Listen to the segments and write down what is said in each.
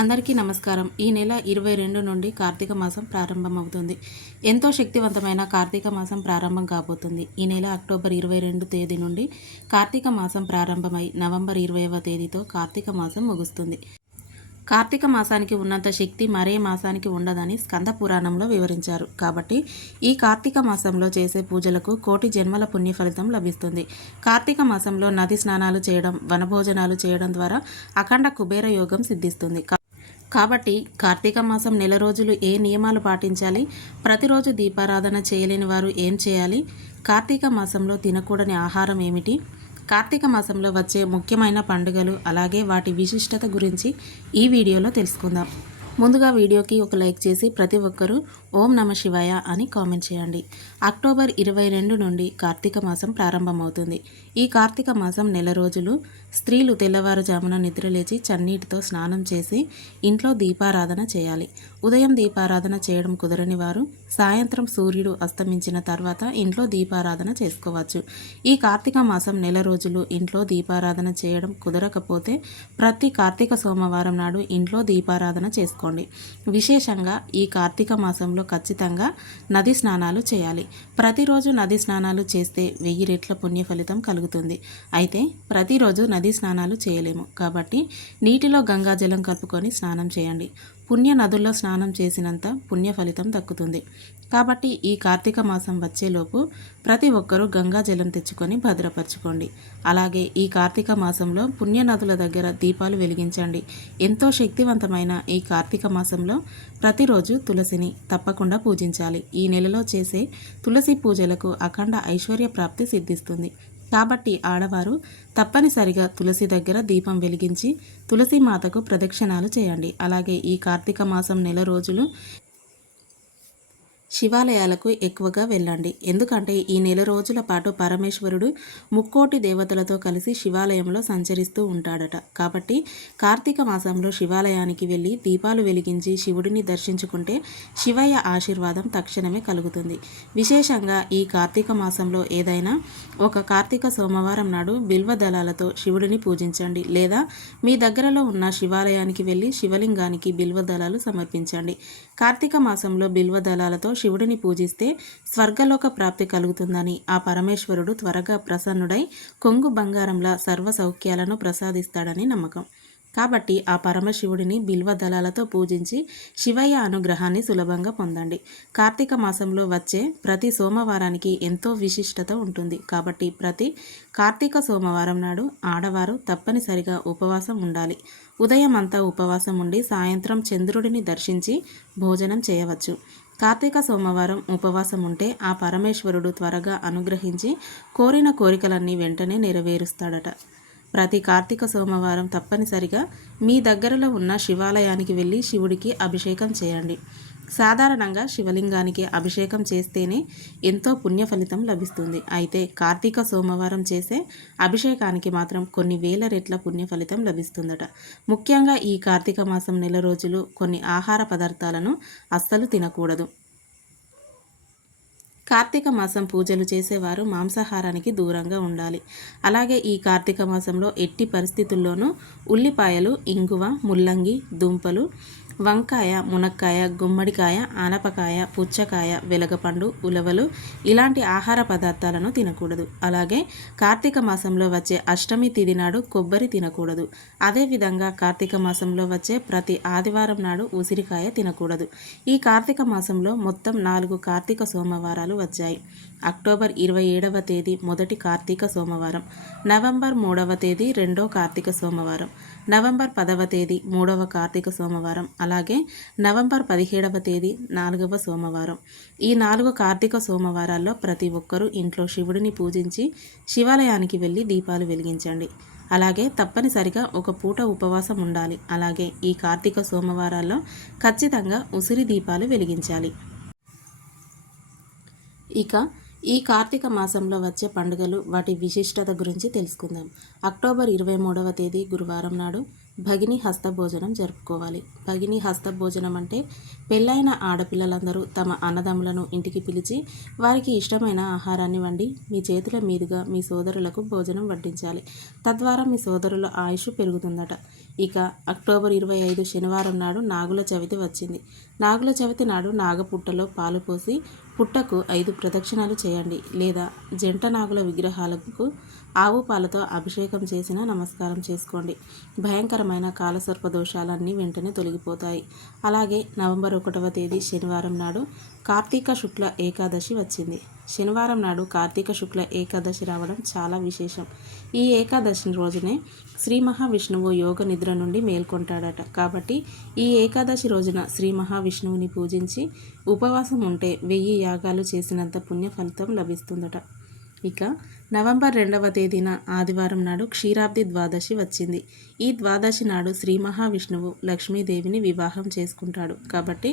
అందరికీ నమస్కారం. ఈ నెల 22 నుండి కార్తీక మాసం ప్రారంభమవుతుంది. ఎంతో శక్తివంతమైన కార్తీక మాసం ప్రారంభం కాబోతుంది. ఈ నెల అక్టోబర్ 22 తేదీ నుండి కార్తీక మాసం ప్రారంభమై నవంబర్ 20వ తేదీతో కార్తీక మాసం ముగుస్తుంది. కార్తీక మాసానికి ఉన్నంత శక్తి మరే మాసానికి ఉండదని స్కంద పురాణంలో వివరించారు. కాబట్టి ఈ కార్తీక మాసంలో చేసే పూజలకు కోటి జన్మల పుణ్య ఫలితం లభిస్తుంది. కార్తీక మాసంలో నది స్నానాలు చేయడం, వనభోజనాలు చేయడం ద్వారా అఖండ కుబేర యోగం సిద్ధిస్తుంది. కాబట్టి కార్తీక మాసం నెల రోజులు ఏ నియమాలు పాటించాలి, ప్రతిరోజు దీపారాధన చేయలేని వారు ఏం చేయాలి, కార్తీక మాసంలో తినకూడని ఆహారం ఏమిటి, కార్తీక మాసంలో వచ్చే ముఖ్యమైన పండుగలు అలాగే వాటి విశిష్టత గురించి ఈ వీడియోలో తెలుసుకుందాం. ముందుగా వీడియోకి ఒక లైక్ చేసి ప్రతి ఒక్కరూ ఓం నమ శివాయ అని కామెంట్ చేయండి. అక్టోబర్ 22 నుండి కార్తీక మాసం ప్రారంభమవుతుంది. ఈ కార్తీక మాసం నెల రోజులు స్త్రీలు తెల్లవారుజామున నిద్రలేచి చన్నీటితో స్నానం చేసి ఇంట్లో దీపారాధన చేయాలి. ఉదయం దీపారాధన చేయడం కుదరని వారు సాయంత్రం సూర్యుడు అస్తమించిన తర్వాత ఇంట్లో దీపారాధన చేసుకోవచ్చు. ఈ కార్తీక మాసం నెల రోజులు ఇంట్లో దీపారాధన చేయడం కుదరకపోతే ప్రతి కార్తీక సోమవారం నాడు ఇంట్లో దీపారాధన చేసుకోండి. విశేషంగా ఈ కార్తీక మాసంలో ఖచ్చితంగా నది స్నానాలు చేయాలి. ప్రతిరోజు నది స్నానాలు చేస్తే 1000 రెట్ల పుణ్య ఫలితం కలుగుతుంది. అయితే ప్రతిరోజు నది స్నానాలు చేయలేము కాబట్టి నీటిలో గంగాజలం కలుపుకొని స్నానం చేయండి. పుణ్య నదుల్లో స్నానం చేసినంత పుణ్య ఫలితం దక్కుతుంది. కాబట్టి ఈ కార్తీక మాసం వచ్చేలోపు ప్రతి ఒక్కరూ గంగా జలం తెచ్చుకొని భద్రపరచుకోండి. అలాగే ఈ కార్తీక మాసంలో పుణ్య నదుల దగ్గర దీపాలు వెలిగించండి. ఎంతో శక్తివంతమైన ఈ కార్తీక మాసంలో ప్రతిరోజు తులసిని తప్పకుండా పూజించాలి. ఈ నెలలో చేసే తులసి పూజలకు అఖండ ఐశ్వర్య ప్రాప్తి సిద్ధిస్తుంది. కాబట్టి ఆడవారు తప్పనిసరిగా తులసి దగ్గర దీపం వెలిగించి తులసి మాతకు ప్రదక్షిణాలు చేయండి. అలాగే ఈ కార్తీక మాసం నెల రోజులు శివాలయాలకు ఎక్కువగా వెళ్ళండి. ఎందుకంటే ఈ నెల రోజుల పాటు పరమేశ్వరుడు ముక్కోటి దేవతలతో కలిసి శివాలయంలో సంచరిస్తూ ఉంటాడట. కాబట్టి కార్తీక మాసంలో శివాలయానికి వెళ్ళి దీపాలు వెలిగించి శివుడిని దర్శించుకుంటే శివయ్య ఆశీర్వాదం తక్షణమే కలుగుతుంది. విశేషంగా ఈ కార్తీక మాసంలో ఏదైనా ఒక కార్తీక సోమవారం నాడు బిల్వ దళాలతో శివుడిని పూజించండి. లేదా మీ దగ్గరలో ఉన్న శివాలయానికి వెళ్ళి శివలింగానికి బిల్వ దళాలు సమర్పించండి. కార్తీక మాసంలో బిల్వ దళాలతో శివుడిని పూజిస్తే స్వర్గలోక ప్రాప్తి కలుగుతుందని ఆ పరమేశ్వరుడు త్వరగా ప్రసన్నుడై కొంగు బంగారంలా సర్వ సౌఖ్యాలను ప్రసాదిస్తాడని నమ్మకం. కాబట్టి ఆ పరమశివుడిని బిల్వ దళాలతో పూజించి శివయ్య అనుగ్రహాన్ని సులభంగా పొందండి. కార్తీక మాసంలో వచ్చే ప్రతి సోమవారానికి ఎంతో విశిష్టత ఉంటుంది. కాబట్టి ప్రతి కార్తీక సోమవారం నాడు ఆడవారు తప్పనిసరిగా ఉపవాసం ఉండాలి. ఉదయం అంతా ఉపవాసం ఉండి సాయంత్రం చంద్రుడిని దర్శించి భోజనం చేయవచ్చు. కార్తీక సోమవారం ఉపవాసం ఉంటే ఆ పరమేశ్వరుడు త్వరగా అనుగ్రహించి కోరిన కోరికలన్నీ వెంటనే నెరవేరుస్తాడట. ప్రతి కార్తీక సోమవారం తప్పనిసరిగా మీ దగ్గరలో ఉన్న శివాలయానికి వెళ్ళి శివుడికి అభిషేకం చేయండి. సాధారణంగా శివలింగానికి అభిషేకం చేస్తేనే ఎంతో పుణ్య ఫలితం లభిస్తుంది. అయితే కార్తీక సోమవారం చేసే అభిషేకానికి మాత్రం కొన్ని వేల రెట్ల పుణ్య ఫలితం లభిస్తుందట. ముఖ్యంగా ఈ కార్తీక మాసం నెల రోజులు కొన్ని ఆహార పదార్థాలను అస్సలు తినకూడదు. కార్తీక మాసం పూజలు చేసేవారు మాంసాహారానికి దూరంగా ఉండాలి. అలాగే ఈ కార్తీక మాసంలో ఎట్టి పరిస్థితుల్లోనూ ఉల్లిపాయలు, ఇంగువ, ముల్లంగి, దుంపలు, వంకాయ, మునక్కాయ, గుమ్మడికాయ, ఆనపకాయ, పుచ్చకాయ, వెలగపండు, ఉలవలు ఇలాంటి ఆహార పదార్థాలను తినకూడదు. అలాగే కార్తీక మాసంలో వచ్చే అష్టమి తిథి నాడు కొబ్బరి తినకూడదు. అదేవిధంగా కార్తీక మాసంలో వచ్చే ప్రతి ఆదివారం నాడు ఉసిరికాయ తినకూడదు. ఈ కార్తీక మాసంలో మొత్తం 4 కార్తీక సోమవారాలు వచ్చాయి. అక్టోబర్ 27వ తేదీ మొదటి కార్తీక సోమవారం, నవంబర్ 3వ తేదీ రెండో కార్తీక సోమవారం, నవంబర్ 10వ తేదీ 3వ కార్తీక సోమవారం, అలాగే నవంబర్ 17వ తేదీ 4వ సోమవారం. ఈ 4 కార్తీక సోమవారాల్లో ప్రతి ఒక్కరూ ఇంట్లో శివుడిని పూజించి శివాలయానికి వెళ్ళి దీపాలు వెలిగించండి. అలాగే తప్పనిసరిగా ఒక పూట ఉపవాసం ఉండాలి. అలాగే ఈ కార్తీక సోమవారాల్లో ఖచ్చితంగా ఉసిరి దీపాలు వెలిగించాలి. ఇక ఈ కార్తీక మాసంలో వచ్చే పండుగలు వాటి విశిష్టత గురించి తెలుసుకుందాం. అక్టోబర్ 23వ తేదీ గురువారం నాడు భగిని హస్త భోజనం జరుపుకోవాలి. భగిని హస్త భోజనం అంటే పెళ్ళైన ఆడపిల్లలందరూ తమ అన్నదమ్ములను ఇంటికి పిలిచి వారికి ఇష్టమైన ఆహారాన్ని వండి మీ చేతుల మీదుగా మీ సోదరులకు భోజనం వడ్డించాలి. తద్వారా మీ సోదరుల ఆయుష్ పెరుగుతుందట. ఇక అక్టోబర్ 25 శనివారం నాడు నాగుల చవితి వచ్చింది. నాగుల చవితి నాడు నాగపుట్టలో పాలు పోసి పుట్టకు 5 ప్రదక్షిణాలు చేయండి. లేదా జంట నాగుల విగ్రహాలకు ఆవు పాలతో అభిషేకం చేసిన నమస్కారం చేసుకోండి. భయంకరమైన కాలసర్ప దోషాలన్నీ వెంటనే తొలగిపోతాయి. అలాగే నవంబర్ 1వ తేదీ శనివారం నాడు కార్తీక శుక్ల ఏకాదశి వచ్చింది. శనివారం నాడు కార్తీక శుక్ల ఏకాదశి రావడం చాలా విశేషం. ఈ ఏకాదశి రోజునే శ్రీ మహావిష్ణువు యోగ నిద్ర నుండి మేల్కొంటాడట. కాబట్టి ఈ ఏకాదశి రోజున శ్రీ మహావిష్ణువుని పూజించి ఉపవాసం ఉంటే 1000 యాగాలు చేసినంత పుణ్య ఫలితం లభిస్తుందట. ఇక నవంబర్ 2వ తేదీన ఆదివారం నాడు క్షీరాబ్ది ద్వాదశి వచ్చింది. ఈ ద్వాదశి నాడు శ్రీ మహావిష్ణువు లక్ష్మీదేవిని వివాహం చేసుకుంటాడు. కాబట్టి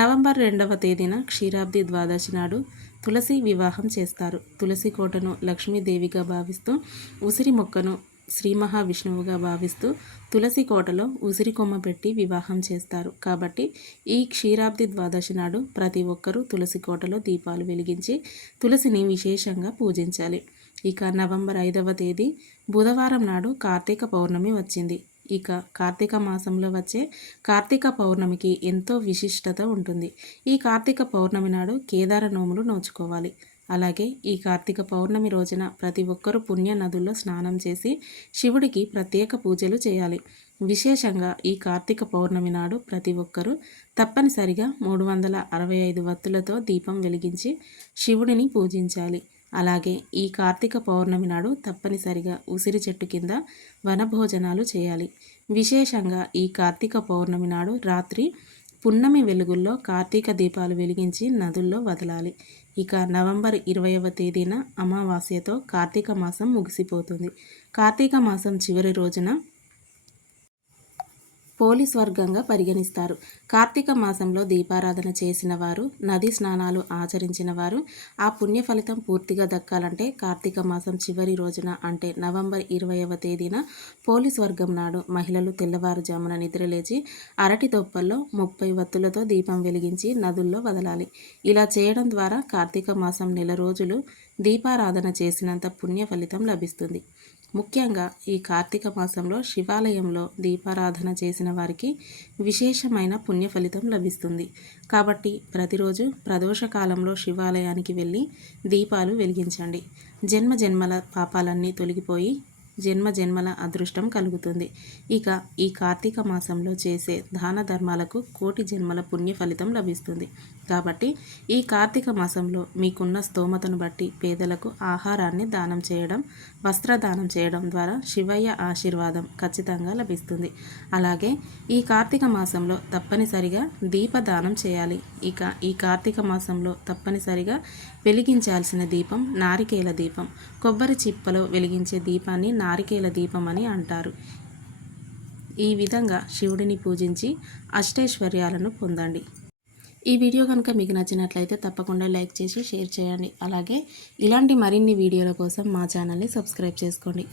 నవంబర్ 2వ తేదీన క్షీరాబ్ది ద్వాదశి నాడు తులసి వివాహం చేస్తారు. తులసి కోటను లక్ష్మీదేవిగా భావిస్తూ, ఉసిరి మొక్కను శ్రీ మహావిష్ణువుగా భావిస్తూ తులసి కోటలో ఉసిరి కొమ్మ పెట్టి వివాహం చేస్తారు. కాబట్టి ఈ క్షీరాబ్ది ద్వాదశి నాడు ప్రతి ఒక్కరూ తులసి కోటలో దీపాలు వెలిగించి తులసిని విశేషంగా పూజించాలి. ఇక నవంబర్ 5వ తేదీ బుధవారం నాడు కార్తీక పౌర్ణమి వచ్చింది. ఇక కార్తీక మాసంలో వచ్చే కార్తీక పౌర్ణమికి ఎంతో విశిష్టత ఉంటుంది. ఈ కార్తీక పౌర్ణమి నాడు కేదార నోములు నోచుకోవాలి. అలాగే ఈ కార్తీక పౌర్ణమి రోజున ప్రతి ఒక్కరూ పుణ్య నదుల్లో స్నానం చేసి శివుడికి ప్రత్యేక పూజలు చేయాలి. విశేషంగా ఈ కార్తీక పౌర్ణమి నాడు ప్రతి ఒక్కరూ తప్పనిసరిగా 365 వత్తులతో దీపం వెలిగించి శివుడిని పూజించాలి. అలాగే ఈ కార్తీక పౌర్ణమి నాడు తప్పనిసరిగా ఉసిరి చెట్టు కింద వనభోజనాలు చేయాలి. విశేషంగా ఈ కార్తీక పౌర్ణమి నాడు రాత్రి పున్నమి వెలుగుల్లో కార్తీక దీపాలు వెలిగించి నదుల్లో వదలాలి. ఇక నవంబర్ 20వ తేదీన అమావాస్యతో కార్తీక మాసం ముగిసిపోతుంది. కార్తీక మాసం చివరి రోజున పోలీస్ వర్గంగా పరిగణిస్తారు. కార్తీక మాసంలో దీపారాధన చేసిన వారు, నదీ స్నానాలు ఆచరించిన వారు ఆ పుణ్య ఫలితం పూర్తిగా దక్కాలంటే కార్తీక మాసం చివరి రోజున అంటే నవంబర్ 20వ తేదీన పోలీస్ వర్గం నాడు మహిళలు తెల్లవారుజామున నిద్రలేచి అరటి తొప్పల్లో 30 వత్తులతో దీపం వెలిగించి నదుల్లో వదలాలి. ఇలా చేయడం ద్వారా కార్తీక మాసం నెల రోజులు దీపారాధన చేసినంత పుణ్య ఫలితం లభిస్తుంది. ముఖ్యంగా ఈ కార్తీక మాసంలో శివాలయంలో దీపారాధన చేసిన వారికి విశేషమైన పుణ్య ఫలితం లభిస్తుంది. కాబట్టి ప్రతిరోజు ప్రదోష కాలంలో శివాలయానికి వెళ్ళి దీపాలు వెలిగించండి. జన్మ జన్మల పాపాలన్నీ తొలగిపోయి జన్మ జన్మల అదృష్టం కలుగుతుంది. ఇక ఈ కార్తీక మాసంలో చేసే దాన ధర్మాలకు కోటి జన్మల పుణ్య ఫలితం లభిస్తుంది. కాబట్టి ఈ కార్తీక మాసంలో మీకున్న స్తోమతను బట్టి పేదలకు ఆహారాన్ని దానం చేయడం, వస్త్రదానం చేయడం ద్వారా శివయ్య ఆశీర్వాదం ఖచ్చితంగా లభిస్తుంది. అలాగే ఈ కార్తీక మాసంలో తప్పనిసరిగా దీపదానం చేయాలి. ఇక ఈ కార్తీక మాసంలో తప్పనిసరిగా వెలిగించాల్సిన దీపం నారికేల దీపం. కొబ్బరి చిప్పలో వెలిగించే దీపాన్ని నారికేల దీపం అని అంటారు. ఈ విధంగా శివుడిని పూజించి అష్టైశ్వర్యాలను పొందండి. ఈ వీడియో కనుక మీకు నచ్చినట్లయితే తప్పకుండా లైక్ చేసి షేర్ చేయండి. అలాగే ఇలాంటి మరిన్ని వీడియోల కోసం మా ఛానల్ని సబ్స్క్రైబ్ చేసుకోండి.